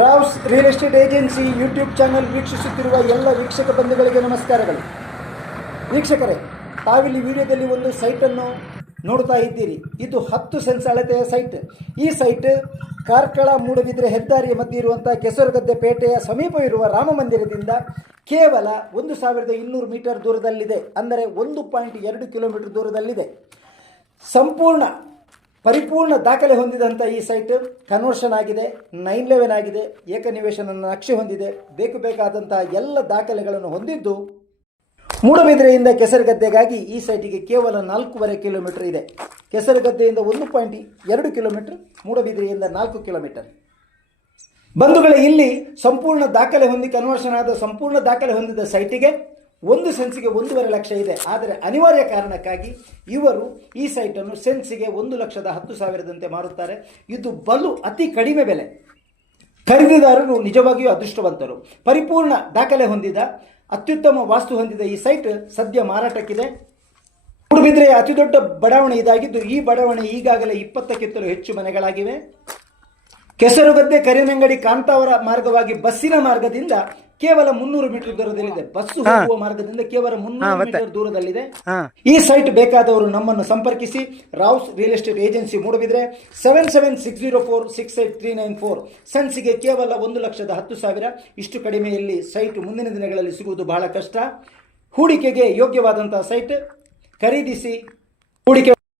Rao's real estate agency YouTube channel ವೀಕ್ಷಿಸುತ್ತಿರುವ ಎಲ್ಲ ವೀಕ್ಷಕ ಬಂಧುಗಳಿಗೆ ನಮಸ್ಕಾರಗಳು. ವೀಕ್ಷಕರೇ, ತಾವಿಲ್ಲಿ ವಿಡಿಯೋದಲ್ಲಿ ಒಂದು ಸೈಟನ್ನು ನೋಡ್ತಾ ಇದ್ದೀರಿ. ಇದು ಹತ್ತು ಸೆನ್ಸ್ ಅಳತೆಯ ಸೈಟ್ ಈ ಸೈಟ್ ಕಾರ್ಕಳ ಮೂಡಬಿದ್ರೆ ಹೆದ್ದಾರಿಯ ಮಧ್ಯೆ ಇರುವಂಥ ಕೆಸರುಗದ್ದೆ ಪೇಟೆಯ ಸಮೀಪ ಇರುವ ರಾಮ ಮಂದಿರದಿಂದ ಕೇವಲ ಒಂದು ಸಾವಿರದ ಇನ್ನೂರು ಮೀಟರ್ ದೂರದಲ್ಲಿದೆ. ಅಂದರೆ ಒಂದು ಪಾಯಿಂಟ್ ಎರಡು ಕಿಲೋಮೀಟರ್ ದೂರದಲ್ಲಿದೆ. ಸಂಪೂರ್ಣ ಪರಿಪೂರ್ಣ ದಾಖಲೆ ಹೊಂದಿದಂಥ ಈ ಸೈಟ್ ಕನ್ವರ್ಷನ್ ಆಗಿದೆ, ನೈನ್ ಲೆವೆನ್ ಆಗಿದೆ ಏಕನಿವೇಶನ ನಕ್ಷೆ ಹೊಂದಿದೆ, ಬೇಕು ಬೇಕಾದಂಥ ಎಲ್ಲ ದಾಖಲೆಗಳನ್ನು ಹೊಂದಿದ್ದು, ಮೂಡಬಿದ್ರೆಯಿಂದ ಕೆಸರುಗದ್ದೆಗಾಗಿ ಈ ಸೈಟಿಗೆ ಕೇವಲ ನಾಲ್ಕೂವರೆ ಕಿಲೋಮೀಟರ್ ಇದೆ. ಕೆಸರುಗದ್ದೆಯಿಂದ ಒಂದು ಪಾಯಿಂಟ್ ಎರಡು ಕಿಲೋಮೀಟರ್, ಮೂಡಬಿದ್ರೆಯಿಂದ ನಾಲ್ಕು ಕಿಲೋಮೀಟರ್. ಬಂಧುಗಳೇ, ಇಲ್ಲಿ ಸಂಪೂರ್ಣ ದಾಖಲೆ ಹೊಂದಿ ಕನ್ವರ್ಷನ್ ಆದ ಸಂಪೂರ್ಣ ದಾಖಲೆ ಹೊಂದಿದ ಸೈಟಿಗೆ ಒಂದು ಸೆನ್ಸಿಗೆ ಒಂದೂವರೆ ಲಕ್ಷ ಇದೆ. ಆದರೆ ಅನಿವಾರ್ಯ ಕಾರಣಕ್ಕಾಗಿ ಇವರು ಈ ಸೈಟನ್ನು ಸೆನ್ಸಿಗೆ ಒಂದು ಲಕ್ಷದ ಹತ್ತು ಸಾವಿರದಂತೆ ಮಾರುತ್ತಾರೆ. ಇದು ಬಲು ಅತಿ ಕಡಿಮೆ ಬೆಲೆ. ಖರೀದಿದಾರರು ನಿಜವಾಗಿಯೂ ಅದೃಷ್ಟವಂತರು. ಪರಿಪೂರ್ಣ ದಾಖಲೆ ಹೊಂದಿದ, ಅತ್ಯುತ್ತಮ ವಾಸ್ತು ಹೊಂದಿದ ಈ ಸೈಟ್ ಸದ್ಯ ಮಾರಾಟಕ್ಕಿದೆ. ಮೂಡುಬಿದ್ರೆಯ ಅತಿದೊಡ್ಡ ಬಡಾವಣೆ ಇದಾಗಿದ್ದು, ಈ ಬಡಾವಣೆ ಈಗಾಗಲೇ ಇಪ್ಪತ್ತಕ್ಕಿಂತಲೂ ಹೆಚ್ಚು ಮನೆಗಳಾಗಿವೆ. ಕೆಸರುಗದ್ದೆ ಕರಿನಂಗಡಿ ಕಾಂತಾವರ ಮಾರ್ಗವಾಗಿ ಬಸ್ಸಿನ ಮಾರ್ಗದಿಂದ ಕೇವಲ ಮುನ್ನೂರು ಮೀಟರ್ ದೂರದಲ್ಲಿದೆ. ಬಸ್ಸು ಹೋಗುವ ಮಾರ್ಗದಿಂದ ಕೇವಲ ಮುನ್ನೂರು ಮೀಟರ್ ದೂರದಲ್ಲಿದೆ. ಈ ಸೈಟ್ ಬೇಕಾದವರು ನಮ್ಮನ್ನು ಸಂಪರ್ಕಿಸಿ. Rao's real estate agency Moodbidri seven seven six zero four six eight three nine four. ಸೆನ್ಸಿಗೆ ಕೇವಲ ಒಂದು ಲಕ್ಷದ ಹತ್ತು ಸಾವಿರ. ಇಷ್ಟು ಕಡಿಮೆಯಲ್ಲಿ ಸೈಟ್ ಮುಂದಿನ ದಿನಗಳಲ್ಲಿ ಸಿಗುವುದು ಬಹಳ ಕಷ್ಟ. ಹೂಡಿಕೆಗೆ ಯೋಗ್ಯವಾದಂತಹ ಸೈಟ್ ಖರೀದಿಸಿ ಹೂಡಿಕೆ